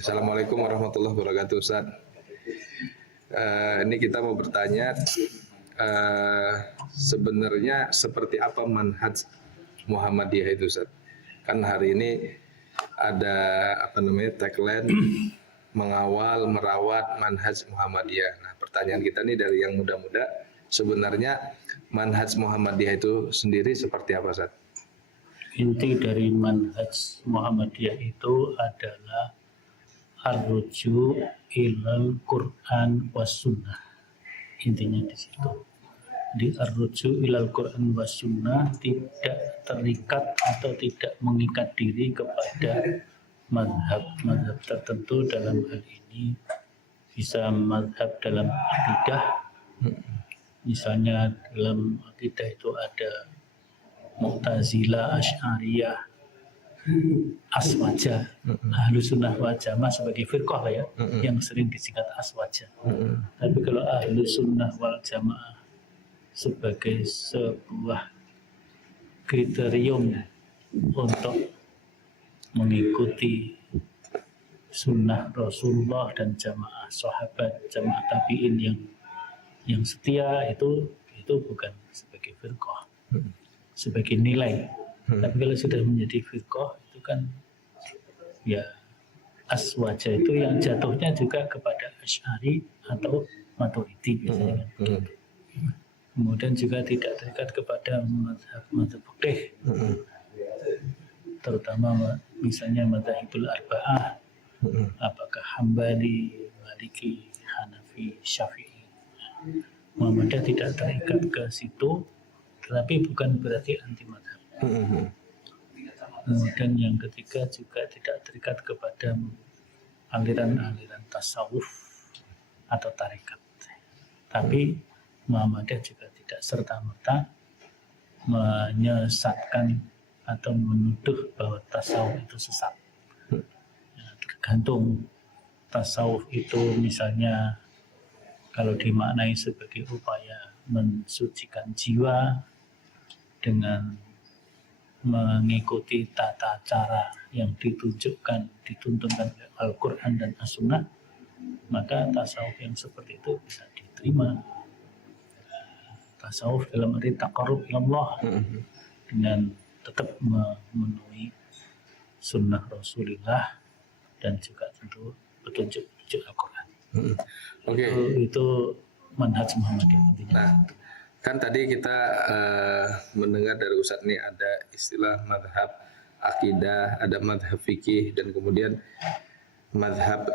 Assalamualaikum warahmatullahi wabarakatuh, Ustaz. Ini kita mau bertanya, sebenarnya seperti apa manhaj Muhammadiyah itu, Ustaz? Kan hari ini ada tagline mengawal, merawat manhaj Muhammadiyah. Nah, pertanyaan kita nih dari yang muda-muda, sebenarnya manhaj Muhammadiyah itu sendiri seperti apa, Ustaz? Inti dari manhaj Muhammadiyah itu adalah ar-ruju' ilal Quran was sunnah. Intinya di situ. Di ar-ruju' ilal Quran was sunnah tidak terikat atau tidak mengikat diri kepada mazhab tertentu. Dalam hal ini bisa mazhab dalam akidah. Misalnya dalam akidah itu ada Mu'tazilah, Asy'ariyah, Aswaja, Ahlus Sunnah wal Jamaah sebagai firqah lah ya, yang sering disingkat Aswaja. Tapi kalau Ahlus Sunnah wal Jamaah sebagai sebuah kriterium untuk mengikuti sunnah Rasulullah dan jamaah sahabat, jamaah tabi'in yang setia, itu bukan sebagai firqah, sebagai nilai. Tapi kalau sudah menjadi firqah itu kan ya aswaja, itu yang jatuhnya juga kepada Asy'ari atau Maturidi biasanya. Kemudian juga tidak terikat kepada mazhab fikih, terutama misalnya mazhabul arba'ah, apakah Hambali, Maliki, Hanafi, Syafi'i. Muhammadiyah tidak terikat ke situ, tetapi bukan berarti anti mazhab. Kemudian yang ketiga juga tidak terikat kepada aliran-aliran tasawuf atau tarekat. Tapi Muhammadiyah juga tidak serta-merta menyesatkan atau menuduh bahwa tasawuf itu sesat. Ya, tergantung tasawuf itu misalnya kalau dimaknai sebagai upaya mensucikan jiwa dengan mengikuti tata cara yang dituntunkan oleh Al-Quran dan As-Sunnah, maka tasawuf yang seperti itu bisa diterima. Tasawuf dalam arti taqarrub ilallah, dengan tetap memenuhi sunnah Rasulullah dan juga tentu petunjuk Al-Quran. Itu manhaj Muhammadiyah. Nah, kan tadi kita mendengar dari Ustadz nih ada istilah madhab akidah, ada madhab fikih, dan kemudian madhab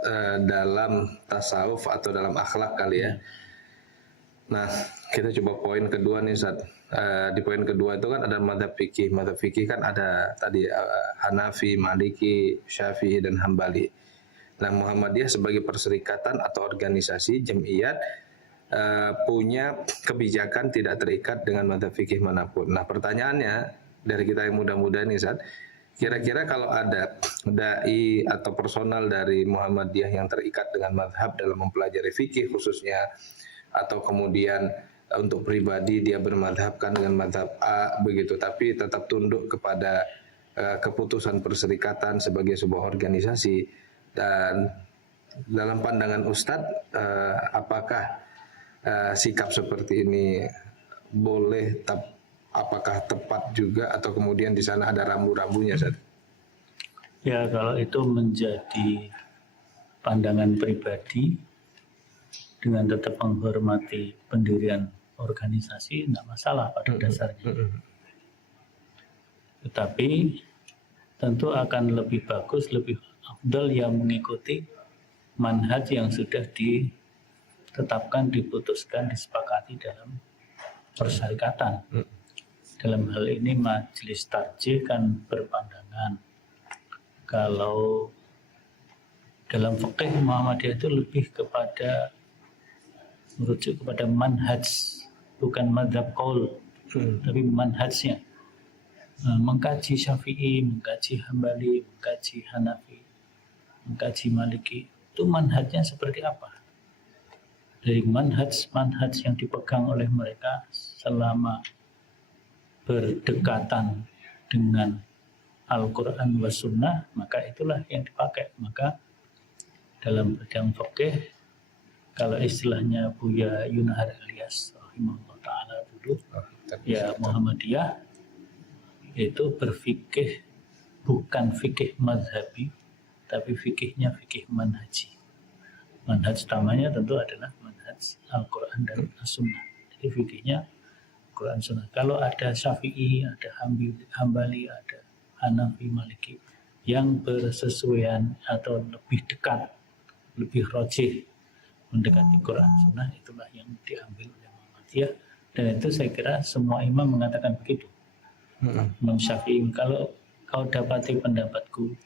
dalam tasawuf atau dalam akhlak kali ya. Nah, kita coba poin kedua nih Ustadz. Di poin kedua itu kan ada madhab fikih. Madhab fikih kan ada tadi Hanafi, Maliki, Syafi'i, dan Hambali. Nah, Muhammadiyah sebagai perserikatan atau organisasi jemiyat punya kebijakan tidak terikat dengan madhab fikih manapun. Nah, pertanyaannya dari kita yang muda-muda nih Ustadz, kira-kira kalau ada dai atau personal dari Muhammadiyah yang terikat dengan madhab dalam mempelajari fikih khususnya, atau kemudian untuk pribadi dia bermadhabkan dengan madhab A begitu, tapi tetap tunduk kepada keputusan perserikatan sebagai sebuah organisasi, dan dalam pandangan Ustadz apakah sikap seperti ini boleh, apakah tepat juga, atau kemudian di sana ada rambu-rambunya, Ustadz? Ya, kalau itu menjadi pandangan pribadi dengan tetap menghormati pendirian organisasi, tidak masalah pada dasarnya. Tetapi tentu akan lebih bagus, lebih afdal yang mengikuti manhaj yang sudah ditetapkan, diputuskan, disepakati dalam persyarikatan. Dalam hal ini majelis tarjih kan berpandangan kalau dalam fikih Muhammadiyah itu lebih kepada merujuk kepada manhaj, bukan madhab qaul, tapi manhajnya. Mengkaji Syafi'i, mengkaji Hambali, mengkaji Hanafi, mengkaji Maliki, itu manhajnya seperti apa? Dari manhaj yang dipegang oleh mereka selama berdekatan dengan Al-Quran wa Sunnah, maka itulah yang dipakai. Maka dalam bidang fikih, kalau istilahnya Buya Yunahar Ilyas rahimahullah ta'ala dulu, ya Muhammadiyah itu berfikih bukan fikih mazhabi, tapi fikihnya fikih manhaji. Manhaj utamanya tentu adalah manhaj Al-Quran dan As-Sunnah. Jadi fikihnya Quran Sunnah. Kalau ada Syafi'i, ada Hambali, ada Hanafi, Maliki yang bersesuaian atau lebih dekat, lebih rajih mendekati Quran Sunnah, itulah yang diambil oleh Muhammadiyah. Dan itu saya kira semua imam mengatakan begitu. Imam Syafi'i, kalau kau dapati pendapatku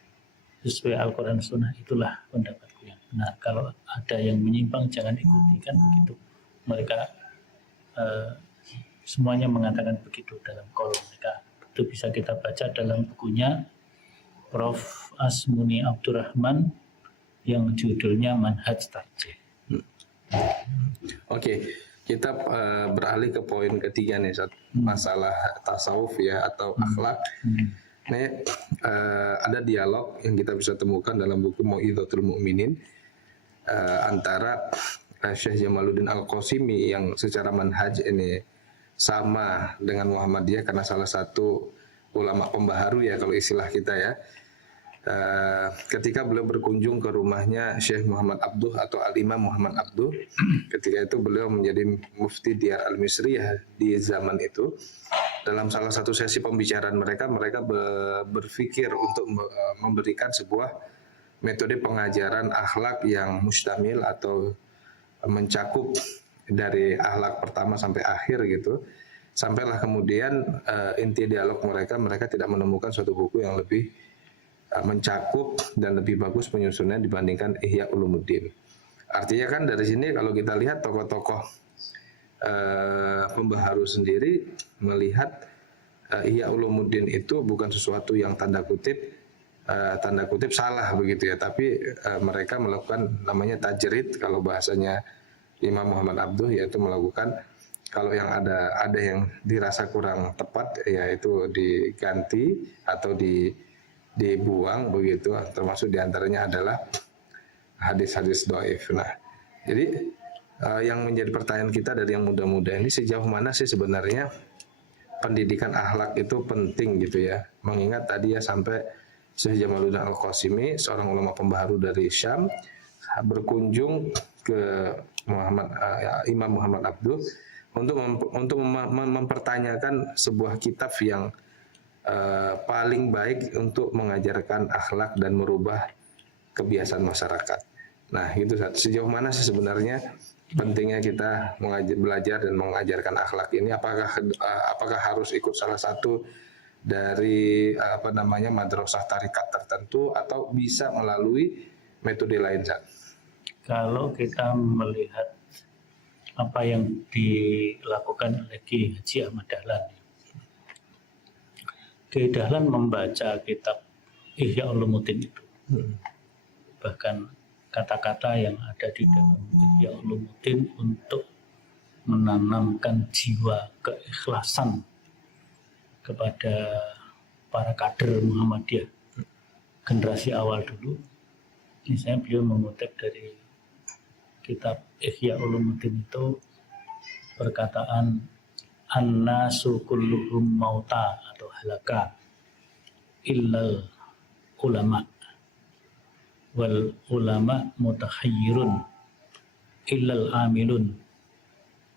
sesuai Al-Quran Sunnah, itulah pendapatku yang benar. Kalau ada yang menyimpang, jangan ikuti, kan begitu. Mereka semuanya mengatakan begitu dalam kolom mereka. Itu bisa kita baca dalam bukunya Prof. Asmuni Abdurrahman yang judulnya Manhaj Tarjih. Oke, kita beralih ke poin ketiga nih, masalah tasawuf ya atau akhlak. Ini ada dialog yang kita bisa temukan dalam buku Mau'izatul Mu'minin antara Syekh Jamaluddin Al-Qasimi yang secara manhaj ini sama dengan Muhammadiyah karena salah satu ulama pembaharu ya kalau istilah kita ya. Ketika beliau berkunjung ke rumahnya Syekh Muhammad Abduh atau Al-Imam Muhammad Abduh, ketika itu beliau menjadi mufti Diyar Al-Misriyah di zaman itu. Dalam salah satu sesi pembicaraan mereka berpikir untuk memberikan sebuah metode pengajaran akhlak yang mustamil atau mencakup dari akhlak pertama sampai akhir gitu. Sampailah kemudian inti dialog mereka tidak menemukan suatu buku yang lebih mencakup dan lebih bagus penyusunannya dibandingkan Ihya Ulumuddin. Artinya kan dari sini kalau kita lihat tokoh-tokoh pembaharu sendiri melihat Ihya Ulumuddin itu bukan sesuatu yang tanda kutip salah begitu ya, tapi mereka melakukan namanya tajrid kalau bahasanya Imam Muhammad Abduh, yaitu melakukan kalau yang ada yang dirasa kurang tepat yaitu diganti atau dibuang begitu, termasuk diantaranya adalah hadis-hadis dhaif. Nah, jadi yang menjadi pertanyaan kita dari yang muda-muda ini, sejauh mana sih sebenarnya pendidikan akhlak itu penting gitu ya, mengingat tadi ya sampai Syekh Jamaluddin Al-Qasimi, seorang ulama pembaharu dari Syam, berkunjung ke Imam Muhammad Abduh untuk mempertanyakan sebuah kitab yang paling baik untuk mengajarkan akhlak dan merubah kebiasaan masyarakat. Nah, itu sejauh mana sih sebenarnya pentingnya kita belajar dan mengajarkan akhlak ini? Apakah harus ikut salah satu dari madrasah tarikat tertentu atau bisa melalui metode lain, Zat? Kalau kita melihat apa yang dilakukan oleh Ki Haji Ahmad Dahlan, Ki Dahlan membaca kitab Ihya Ulumuddin itu, bahkan kata-kata yang ada di dalam Ihya Ulumuddin untuk menanamkan jiwa keikhlasan kepada para kader Muhammadiyah generasi awal dulu. Misalnya beliau mengutip dari kitab Ihya Ulumuddin itu perkataan an-nasu kulluhum mauta atau halaka illal ulama wal ulama mutahayyirun illal amilun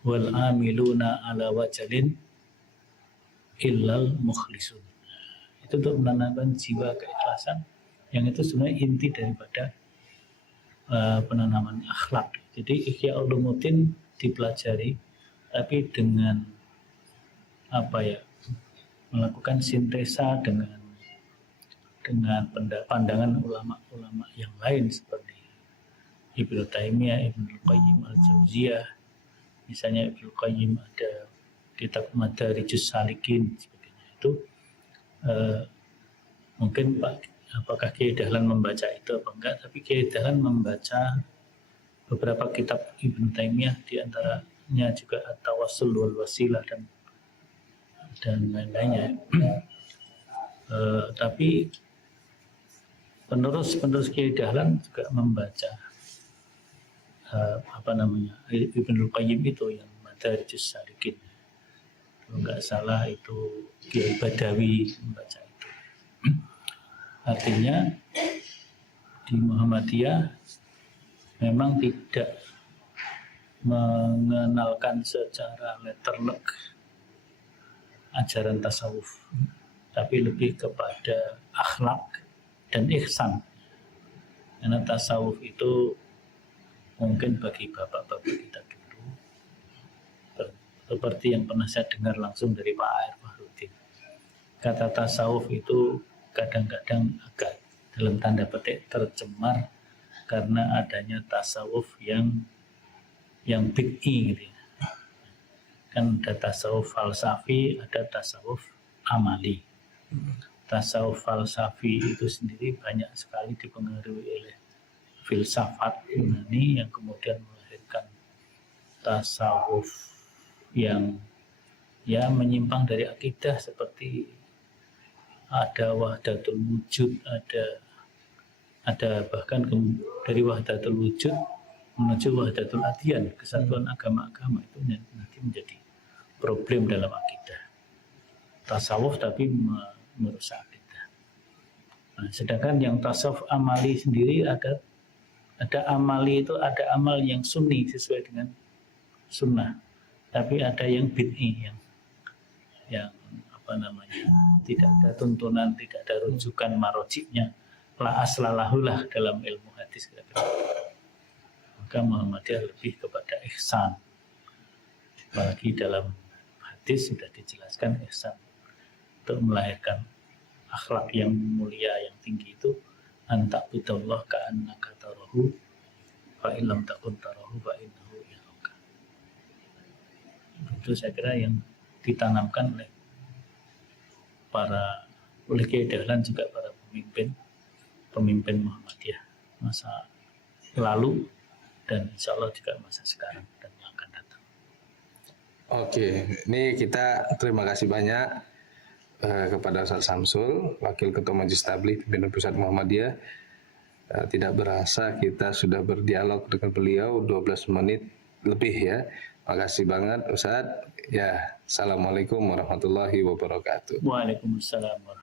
wal amiluna ala wajalin illal mukhlisun. Itu untuk menanamkan jiwa keikhlasan yang itu sebenarnya inti daripada penanaman akhlak. Jadi Ihya Ulumuddin dipelajari tapi dengan melakukan sintesa dengan pandangan ulama-ulama yang lain seperti Ibnu Taimiyah, Ibnu Qayyim Al-Jauziyah. Misalnya Ibnu Qayyim ada kitab Madarijus Salikin sebagainya. Itu mungkin apakah Kiai Dahlan membaca itu apa enggak, tapi Kiai Dahlan membaca beberapa kitab Ibnu Taimiyah, di antaranya juga At-Tawassul wal Wasilah dan lain-lainnya. Tapi penerus Kiai Dahlan juga membaca Ibnul Qayyim itu yang Madarijus Salikin. Kalau nggak salah itu Kiai Badawi membaca itu. Artinya di Muhammadiyah memang tidak mengenalkan secara letterlek ajaran tasawuf, tapi lebih kepada akhlak dan ihsan. Karena tasawuf itu mungkin bagi bapak-bapak kita dulu, seperti yang pernah saya dengar langsung dari Pak Air Fahrudin, kata tasawuf itu kadang-kadang agak dalam tanda petik tercemar karena adanya tasawuf yang bid'i gitu ya. Kan ada tasawuf falsafi, ada tasawuf amali. Tasawuf falsafi itu sendiri banyak sekali dipengaruhi oleh filsafat Yunani yang kemudian melahirkan tasawuf yang menyimpang dari akidah, seperti ada wahdatul wujud, ada bahkan dari wahdatul wujud menuju wahdatul adyan, kesatuan agama-agama, itu nanti menjadi problem dalam akidah. Tasawuf tapi merusak akidah. Nah, sedangkan yang tasawuf amali sendiri ada amali itu, ada amal yang sunni sesuai dengan sunnah, tapi ada yang bid'i yang tidak ada tuntunan, tidak ada rujukan marojiknya, la aslalahulah dalam ilmu hadis. Maka Muhammadiyah lebih kepada ihsan. Apalagi dalam hadis sudah dijelaskan ihsan untuk melahirkan akhlak yang mulia, yang tinggi itu anta'budallah ka'annaka tarahu fa illam takun tarahu fa innahu yaraka. Itu saya kira yang ditanamkan oleh Kiai Dahlan, juga para pemimpin Muhammadiyah masa lalu dan insya Allah juga masa sekarang dan yang akan datang. Oke, ini kita terima kasih banyak kepada Ustaz Samsul, Wakil Ketua Majelis Tabligh Pimpinan Pusat Muhammadiyah. Tidak berasa kita sudah berdialog dengan beliau 12 menit lebih ya. Makasih banget Ustaz. Ya, Assalamualaikum warahmatullahi wabarakatuh. Waalaikumsalam warahmatullahi wabarakatuh.